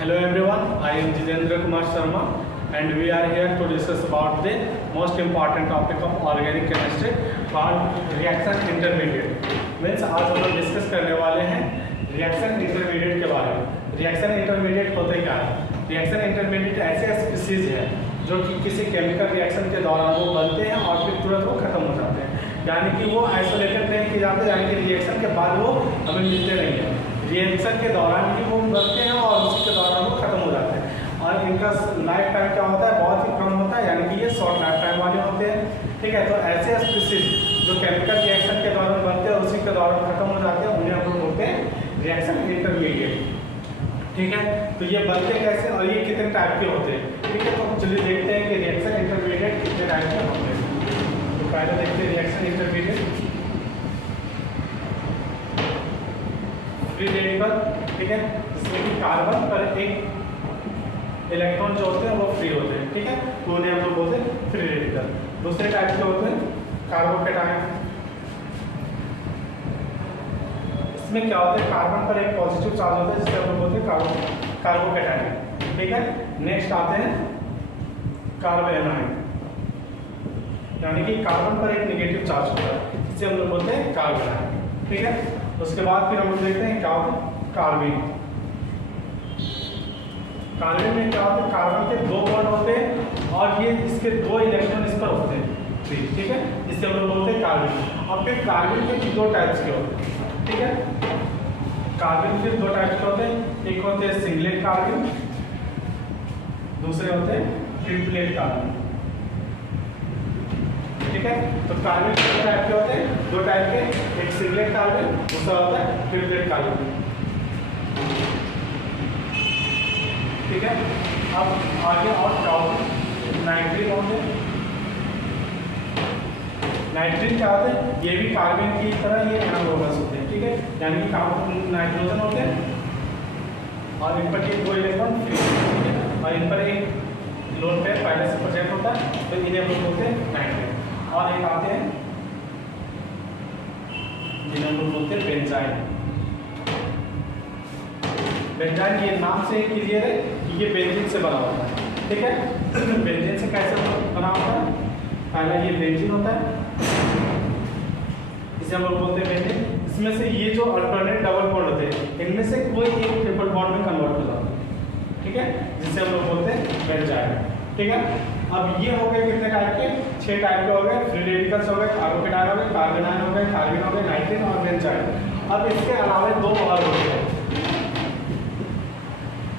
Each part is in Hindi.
Hello everyone, I am Jitendra Kumar Sharma and we are here to discuss about the most important topic of organic chemistry called reaction intermediate. Means आज हम लोग डिस्कस करने वाले हैं रिएक्शन इंटरमीडिएट के बारे में। रिएक्शन इंटरमीडिएट होते क्या है? रिएक्शन इंटरमीडिएट ऐसे स्पीसीज है जो कि किसी केमिकल रिएक्शन के दौरान वो बनते हैं और फिर तुरंत वो खत्म हो जाते हैं, यानी कि वो आइसोलेटेड नहीं किए जाते, यानी कि रिएक्शन के बाद वो हमें मिलते नहीं हैं। रिएक्शन के दौरान ही वो बनते हैं और उसी के दौरान वो खत्म हो जाते हैं और इनका लाइफ टाइम क्या होता है, बहुत ही कम होता है, यानी कि ये शॉर्ट लाइफ टाइम वाले होते हैं। ठीक है, तो ऐसे स्पीसीज जो केमिकल रिएक्शन के दौरान बनते हैं और उसी के दौरान खत्म हो जाते हैं उन्हें हम लोग बोलते हैं रिएक्शन इंटरमीडिएट। ठीक है, तो ये बनते कैसे और ये कितने टाइप के होते हैं। ठीक है, तो चलिए देखते हैं कि रिएक्शन इंटरमीडिएट कितने टाइप के होते हैं। तो पहले देखते हैं रिएक्शन इंटरमीडिएट। फ्री रेडिकल, ठीक है, जिसमें कि कार्बन पर एक इलेक्ट्रॉन जो होते हैं वो फ्री होते हैं। ठीक है, तो उन्हें हम लोग बोलते हैं फ्री रेडिकल। दूसरे टाइप के होते हैं कार्बोकैटायन। इसमें क्या होता है, कार्बन पर एक पॉजिटिव चार्ज होता है जिसे हम लोग बोलते हैं कार्बोकैटायन। ठीक है, नेक्स्ट आते हैं कार्बोनाइन, यानी कि कार्बन पर एक नेगेटिव चार्ज होता है जिसे हम लोग बोलते हैं कार्बोनाइन। ठीक है, उसके बाद फिर हम लोग देखते हैं क्या होता है कार्बन। कार्बन में क्या होता है, कार्बन के दो बॉन्ड होते हैं और ये इसके दो इलेक्ट्रॉन इस पर होते हैं। ठीक है, इससे हम लोग बोलते हैं कार्बन। और फिर कार्बन के दो टाइप्स के होते हैं। ठीक है, कार्बन के दो टाइप्स के होते हैं, एक होते हैं सिंगलेट कार्बन, दूसरे होते हैं ट्रिपलेट कार्बन। ठीक है, तो कार्बन के दो टाइप के होते हैं, दो टाइप के, एक सिंगलेट कार्बन, दूसरा होता है ट्रिपलेट कार्बन। ठीक है, अब आगे और क्या होता है, नाइट्रिन होते हैं। नाइट्रिन क्या होते हैं, ये भी कार्बन की तरह ये एनालोगस होते हैं। ठीक है, यानी कि कार्बन नाइट्रोजन होते हैं और इन पर ये दो इलेक्ट्रॉन फ्री होते हैं और इन पर एक लोन पेयर पहले से प्रेजेंट होता है, तो इन्हें हम लोग बोलते हैं नाइट्रिन। और एक आते हैं जिन्हें हम लोग बोलते हैं बेंजाइन। बेंजाइन ये नाम से क्लियर है कि ये बेंजीन से बना होता है। ठीक है, बेंजीन से कैसे बना होता है, पहला ये बेंजीन होता है, इसे हम लोग बोलते हैं बेंजीन। इसमें से ये जो अल्टरनेट डबल बॉन्ड होते हैं इनमें से कोई एक ट्रिपल बॉन्ड में कन्वर्ट हो जाता है। ठीक है, जिसे हम लोग बोलते हैं बेंजाइन। ठीक है, अब ये हो गए कितने टाइप के, 6 टाइप के हो गए। फ्री रेडिकल्स हो गए, कार्बोकैटायन हो गए, कार्बोनाइन हो गए, कार्बन हो गए, नाइट्रिन और बेंजाइन। अब इसके अलावा दो और होते हैं,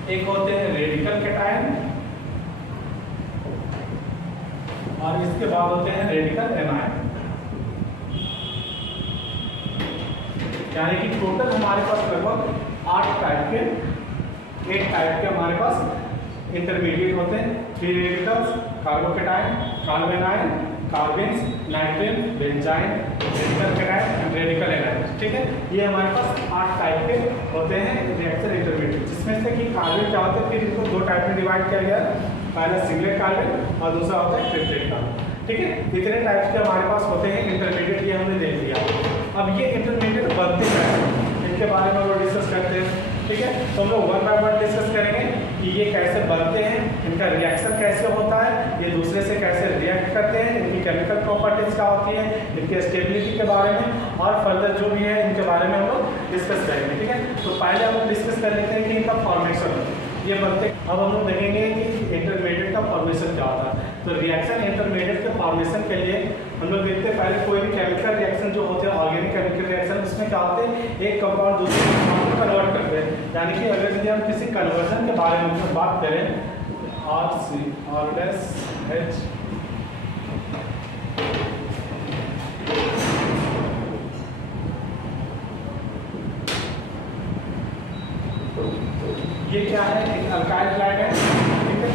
एक होते हैं रेडिकल कैटायन और इसके बाद होते हैं रेडिकल एनायन। यानी कि टोटल हमारे पास लगभग 8 टाइप के, 8 टाइप के हमारे पास इंटरमीडिएट होते हैं। Free radicals, carbocation, carbanion, carbenes, nitrene, benzyne, radical cation, radical anion. ठीक है, ये हमारे पास 8 टाइप के होते हैं रिएक्शन इंटरमीडिएट, जिसमें से कि कार्बन क्या होता है, फिर इनको दो टाइप में डिवाइड किया गया है, पहला सिंगलेट कार्बन और दूसरा होता है ट्रिपलेट कार्बन। ठीक है, इतने टाइप्स के हमारे पास होते हैं इंटरमीडिएट, ये हमने देख लिया। अब ये इंटरमीडिएट बनते हैं, इनके बारे में हम लोग डिस्कस करते हैं। ठीक है, तो हम लोग वन बाय वन डिस्कस करेंगे कि ये कैसे बनते हैं, इनका रिएक्शन कैसे होता है, ये दूसरे से कैसे रिएक्ट करते हैं, इनकी केमिकल प्रॉपर्टीज क्या होती है, इनके स्टेबिलिटी के बारे में और फर्दर जो भी है इनके बारे में हम लोग डिस्कस करेंगे। ठीक है, तो पहले हम लोग डिस्कस कर लेते हैं कि इनका फॉर्मेशन ये बनते। अब हम लोग देखेंगे कि इंटरमीडिएट का फॉर्मेशन क्या होता है। तो रिएक्शन इंटरमीडिएट के फॉर्मेशन के लिए हम लोग देखते हैं, पहले कोई भी केमिकल रिएक्शन जो होते हैं, ऑर्गेनिक केमिकल रिएक्शन, उसमें क्या होते हैं, एक कंपाउंड दूसरे कंपाउंड में कन्वर्ट करते हैं। यानी कि अगर यदि हम किसी कन्वर्जन के बारे में बात करें, RCH ये क्या है, एक अल्काइल फ्लैग है। ठीक है,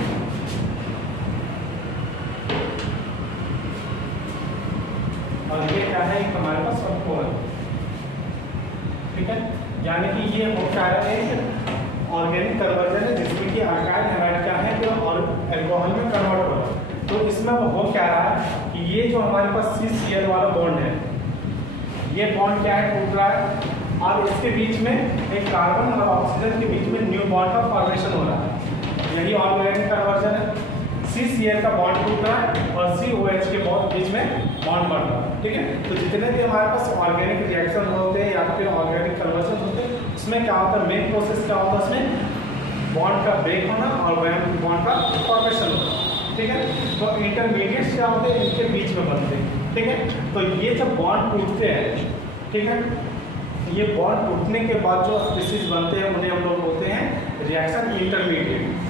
और ये क्या है, एक हमारे पास अल्कोहल। ठीक है, यानी कि ये हो क्या है, एक ऑर्गेनिक कन्वर्जन है जिसमें कि अल्काइल हैलाइड क्या है जो और अल्कोहल में कन्वर्ट हो रहा है। तो इसमें हो क्या रहा है कि ये जो हमारे पास CCl वाला बॉन्ड है, ये बॉन्ड क्या है, टूट रहा है और इसके बीच में एक कार्बन और ऑक्सीजन के बीच में न्यू बॉन्ड का फॉर्मेशन हो रहा है। यही ऑर्गेनिक कन्वर्जन है। CCl का बॉन्ड टूट रहा है और COH के बीच में बॉन्ड बन रहा है, ठीक है। तो जितने भी हमारे पास ऑर्गेनिक रिएक्शन होते हैं या फिर ऑर्गेनिक कन्वर्जन होते हैं, उसमें क्या होता है, मेन प्रोसेस क्या होता है, उसमें बॉन्ड का ब्रेक होना और बॉन्ड का फॉर्मेशन होना, ठीक है। तो इंटरमीडिएट्स क्या होते हैं, इनके बीच में बनते हैं, ठीक है। तो ये जब बॉन्ड टूटते हैं, ठीक है, ये बॉन्ड टूटने के बाद जो स्पीसीज बनते हैं उन्हें हम लोग बोलते हैं रिएक्शन इंटरमीडिएट।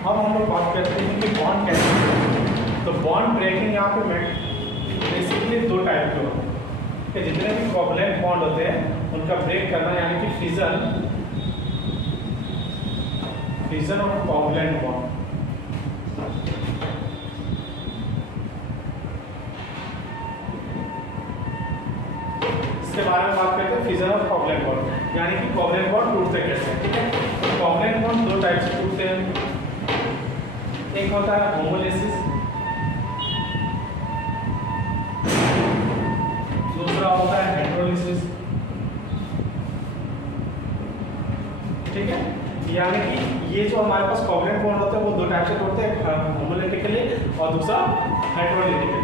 अब हम लोग बात करते हैं कि बॉन्ड कैसे होते हैं। तो बॉन्ड ब्रेकिंग यहाँ पे बेसिकली दो टाइप के होते हैं कि जितने भी कोवलेंट बॉन्ड होते हैं उनका ब्रेक करना, यानी कि फिजन और कोवलेंट बॉन्ड। इसके बारे में बात करते हैं, फिजन और कोवलेंट बॉन्ड, यानी कि कोवलेंट बॉन्ड टूटते कैसे हैं, ठीक है। तो कोवलेंट बॉन्ड दो टाइप से टूटते हैं। एक होता है होमोलिसिस, दूसरा होता है हेटेरोलिसिस, ठीक है। यानी कि ये जो हमारे पास कोवलेंट बॉन्ड होते हैं वो दो टाइप से टूटते हैं, होमोलिटिकली और दूसरा हेटेरोलिटिकली,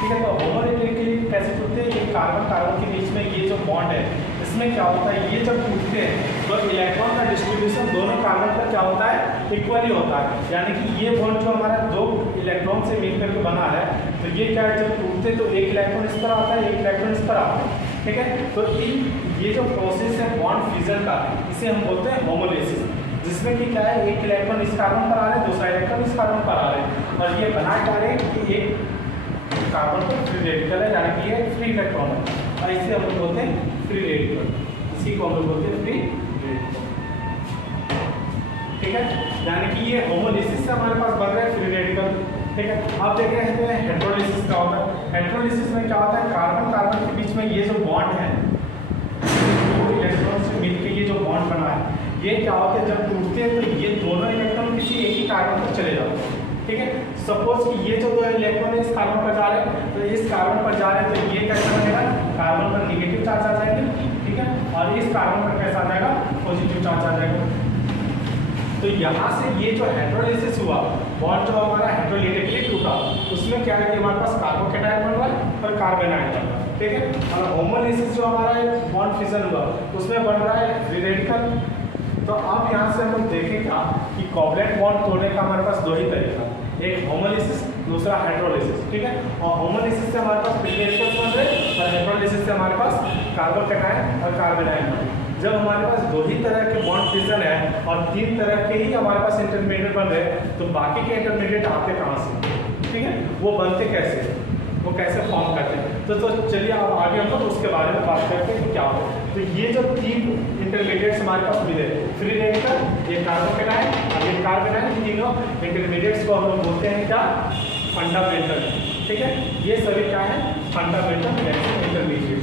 ठीक है। तो होमोलिटिकली कैसे टूटते हैं, ये कार्बन कार्बन के बीच में ये जो बॉन्ड है, इसमें क्या होता है, ये जब टूटते हैं तो इलेक्ट्रॉन का डिस्ट्रीब्यूशन दोनों कार्बन पर क्या होता है, इक्वली होता है। यानी कि ये बॉन्ड जो हमारा दो इलेक्ट्रॉन से मिलकर के बना है, तो ये क्या है, जब टूटते तो एक इलेक्ट्रॉन इस तरह आता है, एक इलेक्ट्रॉन इस तरह आता है, ठीक है। तो ये जो प्रोसेस है बॉन्ड फिजन का, इसे हम बोलते हैं होमोलिसिस, जिसमें कि क्या है, एक इलेक्ट्रॉन इस कार्बन पर आ रहे हैं, दूसरा इलेक्ट्रॉन इस कार्बन पर आ रहे हैं, और ये बना क्या रहे हैं कि एक कार्बन पर फ्री रेडिकल है, यानी कि ये फ्री इलेक्ट्रॉन है, और इसे हम लोग बोलते हैं फ्री रेडिकल, इसी को हम लोग बोलते हैं फ्री रेडिकल, ठीक है। यानी कि ये होमोलिसिस से हमारे पास बन रहा है फ्री रेडिकल, ठीक है। अब देख रहे हैं हेटेरोलिसिस का होता है। हेटेरोलिसिस में क्या होता है, कार्बन कार्बन के बीच में ये जो बॉन्ड है, दो इलेक्ट्रॉन से मिलकर ये जो बॉन्ड बना है, ये क्या होता है, जब टूटते हैं तो ये दोनों इलेक्ट्रॉन किसी एक ही कार्बन पर चले जाते हैं, ठीक है। सपोज कि ये जो दो इलेक्ट्रॉन इस कार्बन पर जा रहे हैं, तो इस कार्बन पर जा रहे हैं, तो ये कैसा बनेगा, कार्बन पर नेगेटिव चार्ज आ जाएंगे, ठीक है, और इस कार्बन पर कैसा आ जाएगा, पॉजिटिव चार्ज आ जाएगा। तो यहाँ से ये जो हेटेरोलिसिस हुआ, बॉन्ड जो हमारा हेटेरोलिटिकली टूटा, उसमें क्या है कि हमारे पास कार्बोकेटायन बन रहा है और कार्बेनायन बन रहा है, ठीक है। और होमोलिसिस जो हमारा बॉन्ड फिजन हुआ, उसमें बन रहा है फ्री रेडिकल। तो अब यहाँ से हम लोग देखेंगे कि कोवलेंट बॉन्ड तोड़ने का हमारे पास दो ही तरीका, एक होमोलिसिस, दूसरा हेटेरोलिसिस, ठीक है। और होमोलिसिस से हमारे पास फ्री रेडिकल्स बन रहे हैं और हेटेरोलिसिस से हमारे पास कार्बोकेटायन और कार्बेनायन बन रहे हैं। जब हमारे पास दो ही तरह के बॉन्ड फिजन है और तीन तरह के ही हमारे पास इंटरमीडिएट बन रहे हैं, तो बाकी के इंटरमीडिएट आते कहाँ से, ठीक है, वो बनते कैसे, वो कैसे फॉर्म करते हैं। तो चलिए अब आगे हम लोग उसके बारे में बात करते हैं कि क्या होता है। तो ये जो तीन इंटरमीडिएट्स हमारे पास मिले, फ्री रेडिकल, ये कार्बोकेटायन और ये कार्बेनायन, तीनों इंटरमीडिएट्स को हम लोग बोलते हैं क्या, फंडामेंटल, ठीक है। ये सभी क्या है, फंडामेंटल इंटरमीडिएट।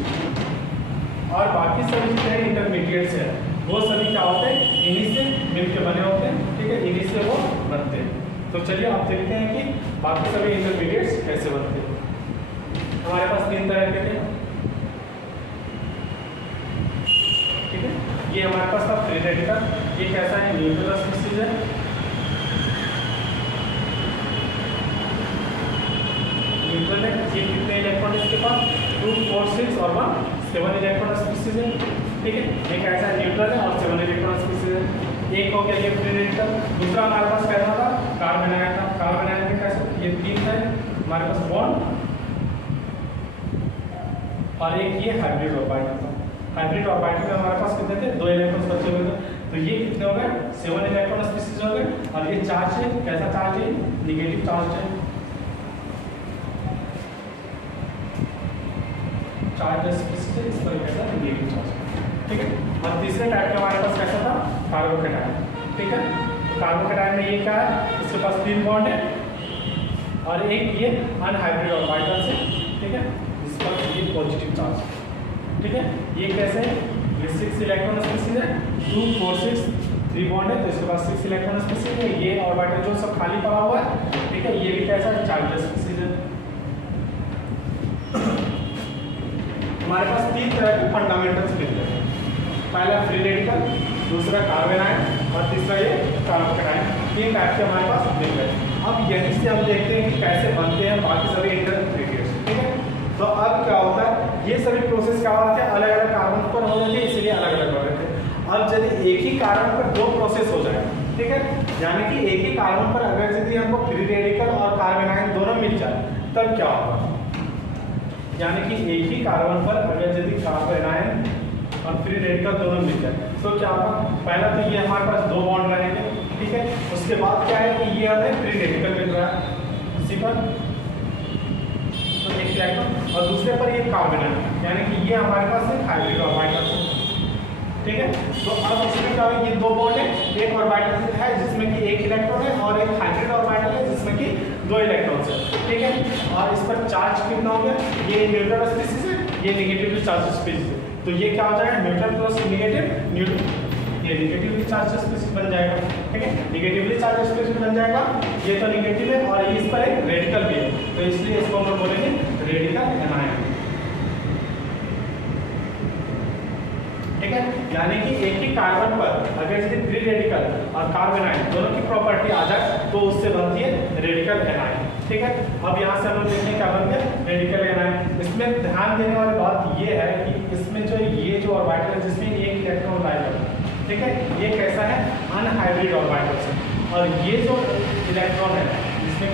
और बाकी सभी जितने इंटरमीडिएट्स हैं वो सभी क्या होते हैं, इन्हीं से मिलकर बने होते हैं, ठीक है, इन्हीं से वो बनते हैं। तो चलिए आप देखते हैं कि बाकी सभी इंटरमीडिएट्स कैसे बनते हैं। हमारे पास तीन तरह के थे, ठीक है। ये हमारे पास था फ्री रेडिकल, ये कैसा है, न्यूट्रल स्पीशीज है, न्यूट्रल है। ये कितने इलेक्ट्रॉन इसके पास, 2, 4, 6 और 1, 7 इलेक्ट्रॉन स्पीशीज है, ठीक है। ये कैसा है, न्यूट्रल है और 7 इलेक्ट्रॉन स्पीशीज है। एक हो गया ये फ्री रेडिकल। दूसरा हमारे पास कैसा था, कार्बेनायन था। कार्बेनायन में कैसा, ये तीन है हमारे पास बॉन्ड, और एक ये हाइब्रिड ऑर्बिटल था। हाइब्रिड ऑर्बिटल में हमारे पास कितने थे, 2 इलेक्ट्रॉन बचे हुए थे। तो ये कितने हो गए, 7 इलेक्ट्रॉन स्पीशीज हो गए। और ये चार्ज है, कैसा चार्ज है, नेगेटिव चार्ज है, चार्ज स्पीशीज है, इस पर कैसा नेगेटिव चार्ज, ठीक है। और तीसरे टाइप का हमारे पास कैसा था, कार्बोकेटायन, ठीक है। कार्बोकेटायन में ये क्या है, इसके पास 3 बॉन्ड है और एक ये अनहाइब्रिड ऑर्बिटल से, ठीक है, इस पर ये पॉजिटिव चार्ज, ठीक है। ये कैसे है, ये 6 इलेक्ट्रॉन स्पीशीज है, 2, 4, 6, 3 बॉन्ड है, तो इसके पास 6 इलेक्ट्रॉन स्पीशीज है। ये ऑर्बिटल जो सब खाली पड़ा हुआ है, ठीक है, ये भी कैसा है, चार्ज स्पीशीज है। हमारे पास 3 तरह के फंडामेंटल्स मिलते हैं, पहला फ्री रेडिकल, दूसरा कार्बेनायन और तीसरा ये कार्बोकेटायन। 3 टाइप के हमारे पास मिल गए। अब यहीं से हम देखते हैं कि कैसे बनते हैं बाकी सभी इंटरमीडिएट्स, ठीक है। तो अब क्या होता है, ये सभी प्रोसेस क्या होते हैं, अलग अलग कार्बन पर हो रहे थे, इसलिए अलग अलग हो रहे थे। अब यदि एक ही कार्बन पर 2 प्रोसेस हो जाए, ठीक है, यानी कि एक ही कार्बन पर अगर यदि हमको फ्री रेडिकल और कार्बोनाइन दोनों मिल जाए तब क्या होगा, यानी कि एक ही कार्बन पर अगर यदि कार्बोनाइन और फ्री रेडिकल दोनों मिल जाए तो क्या होगा, पहला तो ये हमारे पास 2 बॉन्ड रहेंगे, ठीक है। उसके बाद क्या है कि ये हमें फ्री रेडिकल मिल रहा है इसी पर, तो एक इलेक्ट्रॉन, और दूसरे पर ये कार्बोनाइन, यानी कि ये हमारे पास एक हाइब्रिड ऑर्बिटल है, ठीक है। तो अब इसमें क्या है, ये 2 बॉन्ड है, एक ऑर्बिटल है जिसमें कि 1 इलेक्ट्रॉन है और एक हाइब्रिड ऑर्बिटल है जिसमें कि 2 इलेक्ट्रॉन्स है, ठीक है। और इस पर चार्ज कितना हो गया, ये न्यूट्रल स्पीशीज है, ये नेगेटिवली चार्ज स्पीशीज है, तो ये क्या हो जाएगा, न्यूट्रल प्लस नेगेटिव न्यूट्रल, ये नेगेटिवली चार्ज स्पीशीज बन जाएगा, ठीक है। नेगेटिवली चार्ज स्पीशीज बन जाएगा, ये तो नेगेटिव है और इस पर एक रेडिकल भी है, तो इसलिए इसको हम लोग बोलेंगे रेडिकल एनायन, ठीक है। यानी कि एक ही कार्बन पर अगर यदि फ्री रेडिकल और कार्बोनाइन दोनों की प्रॉपर्टी आ जाए तो उससे बनती है रेडिकल एनायन, ठीक है। अब यहाँ से हम लोग देखते हैं क्या बन गया, रेडिकल एनायन। इसमें ध्यान देने वाली बात ये है कि इसमें जो ये जो ऑर्बिटल है जिसमें 1 इलेक्ट्रॉन लाया जाता है, ठीक है, ये कैसा है, अनहाइब्रिड ऑर्बिटल है, और ये जो इलेक्ट्रॉन है जिसमें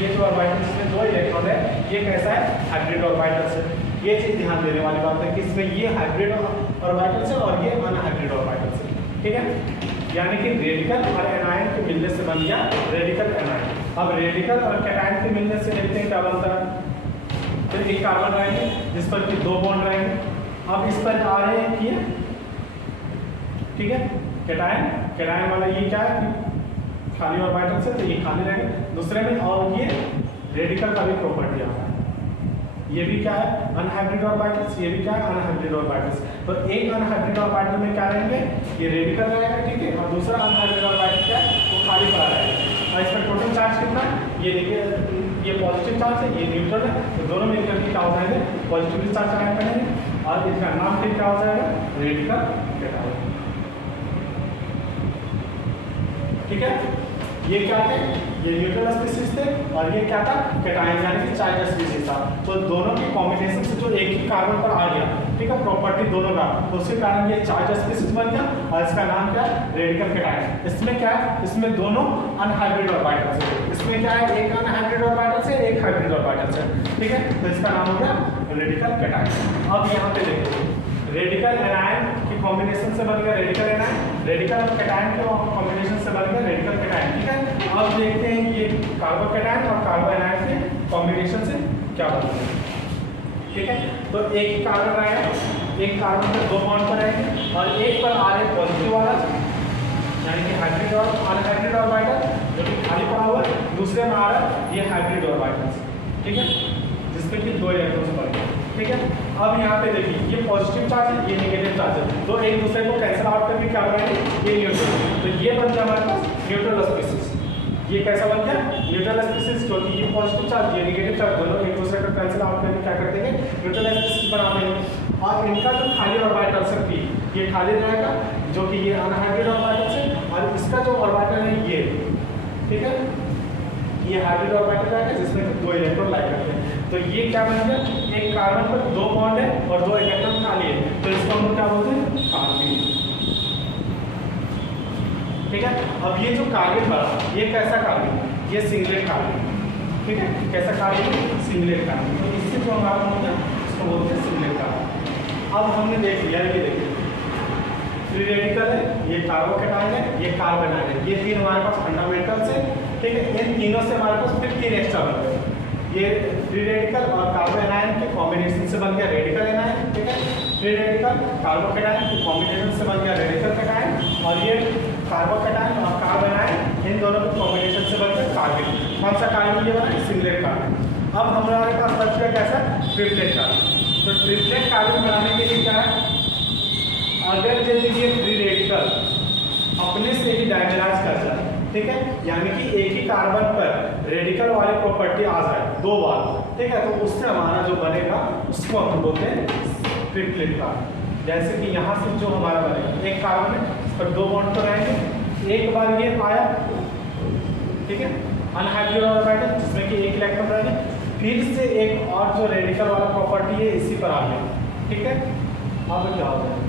ये जो ऑर्बिटल जिसमें 2 इलेक्ट्रॉन है ये कैसा है, हाइब्रिड ऑर्बिटल है। ये चीज ध्यान देने वाली बात है कि इसमें ये हाइब्रिड ऑर्बिटल से और ये अनहाइब्रिड ऑर्बिटल से, ठीक है। यानी कि रेडिकल और एनायन के मिलने से बन गया रेडिकल एनायन। अब रेडिकल और कैटायन के मिलने से देखते हैं क्या बनता है, तो एक कार्बन रहेंगे जिस पर कि 2 बॉन्ड रहेंगे, अब इस पर आ रहे हैं ये, ठीक है, कैटायन, कैटायन वाला ये क्या है, खाली ऑर्बिटल से, तो ये खाली रहेंगे दूसरे में, और ये रेडिकल का भी प्रॉपर्टी आता है, ये भी क्या है, अनहाइब्रिड ऑर्बिटल्स, ये भी क्या है, अनहाइब्रिड ऑर्बिटल्स। तो एक अनहाइब्रिड ऑर्बिटल में क्या रहेंगे, ये रेडिकल रहेगा, ठीक है, और दूसरा अनहाइब्रिड ऑर्बिटल क्या है, वो खाली पड़ा रहेगा। और इसका टोटल चार्ज कितना है, ये देखिए, ये पॉजिटिव चार्ज है, ये न्यूट्रल है, तो दोनों मिलकर के क्या हो जाएंगे, पॉजिटिव चार्ज आया करेंगे, और इसका नाम फिर क्या हो जाएगा, रेडिकल कैटायन, ठीक है। ये क्या थे, ये न्यूट्रल स्पीशीज थे और ये क्या था, कैटायन यानी कि चार्ज स्पीशीज था। तो दोनों की कॉम्बिनेशन से जो एक ही कार्बन पर आ गया, ठीक है, प्रॉपर्टी दोनों का, तो उसके कारण ये चार्ज स्पीशीज बन गया और इसका नाम क्या है, रेडिकल कैटायन। इसमें क्या है, इसमें दोनों अनहाइब्रिड ऑर्बिटल्स है, इसमें क्या है, एक अनहाइब्रिड ऑर्बिटल से एक हाइब्रिड ऑर्बिटल से, ठीक है, तो इसका नाम हो गया रेडिकल कैटायन। अब यहाँ पे देखो, रेडिकल एनायन की कॉम्बिनेशन से बन गया रेडिकल एनायन, रेडिकल कैटायन के कॉम्बिनेशन से बन गया रेडिकल कैटायन, ठीक है। अब देखते हैं ये कार्बो कैटायन और कार्बो एनायन के कॉम्बिनेशन से क्या बनता है, ठीक है। तो एक कार्बन रहेगा, एक कार्बन पर 2 बॉन्ड पर रहेंगे और एक पर आ रहे पॉजिटिव वाला, यानी कि हाइब्रिड और अनहाइब्रिड ऑर्बिटल जो कि खाली पड़ा हुआ है, दूसरे में आ रहा है ये हाइब्रिड ऑर्बिटल, ठीक है, जिसमें कि 2 इलेक्ट्रॉन्स पड़ गए, ठीक है। अब यहाँ पे देखिए, ये पॉजिटिव चार्ज है, ये नेगेटिव चार्ज है, तो एक दूसरे को कैंसिल आउट करके क्या बनाएंगे, ये न्यूट्रल, तो ये बन गया हमारे पास न्यूट्रल स्पीशीज। ये कैसा बन गया, न्यूट्रल स्पीशीज, क्योंकि ये पॉजिटिव चार्ज ये नेगेटिव चार्ज दोनों एक दूसरे का कैंसिल आउट करके क्या कर देंगे, न्यूट्रल स्पीशीज बना देंगे। और इनका जो खाली ऑर्बिटल सकती है ये खाली रहेगा, जो कि ये अनहाइब्रिड ऑर्बिटल है, और इसका जो ऑर्बिटल है ये, ठीक है, ये हाइब्रिड ऑर्बिटल रहेगा जिसमें 2 इलेक्ट्रॉन लाई करते हैं। तो ये क्या बन गया, एक कार्बन पर 2 बॉन्ड है और 2 इलेक्ट्रॉन खाली है, तो इसको हम क्या बोलते हैं, कार्बन, ठीक है। अब ये जो कार्बन बना, ये कैसा कार्बन, ये सिंगलेट कार्बन, ठीक है, कैसा कार्बन, सिंगलेट कार्बन, तो इससे जो हमारा होता है उसको बोलते हैं सिंगलेट कार्बन। अब हमने देख लिया, ये देखिए फ्री रेडिकल है, ये कार्बो कैटायन है, ये कार्बन है, ये 3 हमारे पास फंडामेंटल्स है, ठीक है। इन तीनों से हमारे पास फिर 3 एक्स्ट्रा बन गए, ये फ्री रेडिकल और कार्बो एनायन के कॉम्बिनेशन से बन गया रेडिकल एनायन, ठीक है। फ्री रेडिकल कार्बो कैटायन के कॉम्बिनेशन से बन गया रेडिकल कैटायन, और ये कार्बो कैटायन और कार्बो एनायन इन दोनों के कॉम्बिनेशन से बन गया कार्बन। कौन सा कार्बन ये बना, सिंगलेट कार्बन। अब हमारे पास बच गया कैसा, ट्रिपलेट कार्बन। तो ट्रिपलेट कार्बन बनाने के लिए क्या है, अगर यदि ये फ्री रेडिकल अपने से ही डायमेराइज कर जाए, ठीक है, यानी कि एक ही कार्बन पर रेडिकल वाली प्रॉपर्टी आ जाए 2 बार, ठीक है, तो उससे हमारा जो बनेगा उसको हम बोलते हैं ट्रिपलेट कार्बन। जैसे कि यहाँ से जो हमारा बनेगा, एक कार्बन है, इस पर 2 बॉन्ड तो रहेंगे, एक बार ये आया ठीक है। अनहाइब्रिड ऑर्बिटल जिसमें कि एक इलेक्ट्रॉन रहेगा, फिर से एक और जो रेडिकल वाला प्रॉपर्टी है इसी पर आ गया, ठीक है। अब क्या होता है,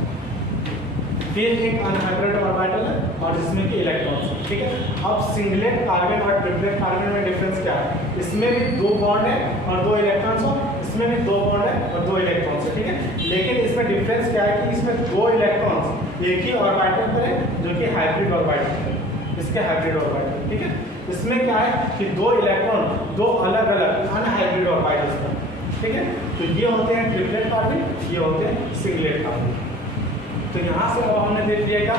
फिर एक अनहाइब्रिड ऑर्बिटल है और जिसमें कि इलेक्ट्रॉन्स है, ठीक है। अब सिंगलेट कार्बन और ट्रिपलेट कार्बन में डिफरेंस क्या है, इसमें भी 2 बॉन्ड है और 2 इलेक्ट्रॉन्स हो, इसमें भी 2 बॉन्ड है और 2 इलेक्ट्रॉन्स है, ठीक है। लेकिन इसमें डिफरेंस क्या है कि इसमें 2 इलेक्ट्रॉन्स एक ही ऑर्बिटल पर है जो कि हाइब्रिड ऑर्बिटल है, इसके हाइब्रिड ऑर्बिटल, ठीक है। इसमें क्या है कि 2 इलेक्ट्रॉन 2 अलग अलग अनहाइब्रिड ऑर्बिटल्स पर, ठीक है। तो ये होते हैं ट्रिपलेट कार्बन, ये होते हैं सिंगलेट कार्बन। तो यहाँ से अब हमने देख लिया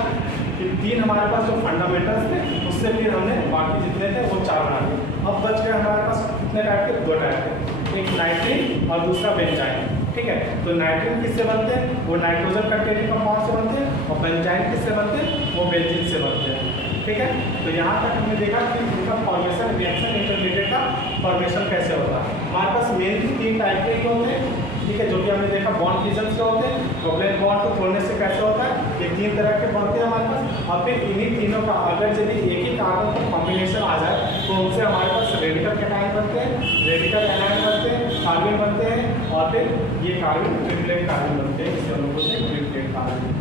कि 3 हमारे पास जो फंडामेंटल्स थे उससे फिर हमने बाकी जितने थे वो 4 बना लिए। अब बच गए हमारे पास कितने टाइप के, 2 टाइप के, एक नाइट्रीन और दूसरा बेंजाइन, ठीक है। तो नाइट्रीन किससे बनते हैं, वो नाइट्रोजन कंटेनिंग कंपाउंड से बनते हैं, और बेंजाइन किससे बनते हैं, वो बेंजीन से बनते हैं, ठीक है। तो यहाँ तक हमने देखा कि इनका फॉर्मेशन, रिएक्शन इंटरमीडिएट का फॉर्मेशन कैसे होता है। हमारे पास मेनली 3 टाइप के होते हैं, ठीक है, जो कि हमने देखा बॉन्ड फ्यूजन से होते हैं, कोवलेंट बॉन्ड को तोड़ने से कैसे होता है, ये 3 तरह के बनते हैं हमारे पास। और फिर इन्हीं तीनों का अगर यदि एक ही कार्बन का कॉम्बिनेशन आ जाए तो उनसे हमारे पास रेडिकल कैटायन बनते हैं, रेडिकल एनायन बनते हैं, कार्बन बनते हैं, और फिर ये कार्बन ट्रिपलेट कार्बन बनते हैं, जिसे हम लोग बोलते हैं ट्रिपलेट कार्बन,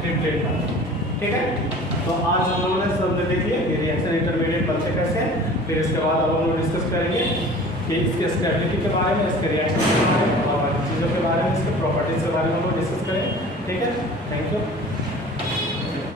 ट्रिपलेट कार्बन, ठीक है। तो आज हम लोगों ने सब देख लिए कि रिएक्शन इंटरमीडिएट बनते कैसे हैं। फिर इसके बाद अब हम लोग डिस्कस करेंगे कि इसके स्टेबिलिटी के बारे में, इसके रिएक्शन के बारे में और चीज़ों के बारे में, इसके प्रॉपर्टीज के बारे में हम लोग डिस्कस करें, ठीक है। Thank you.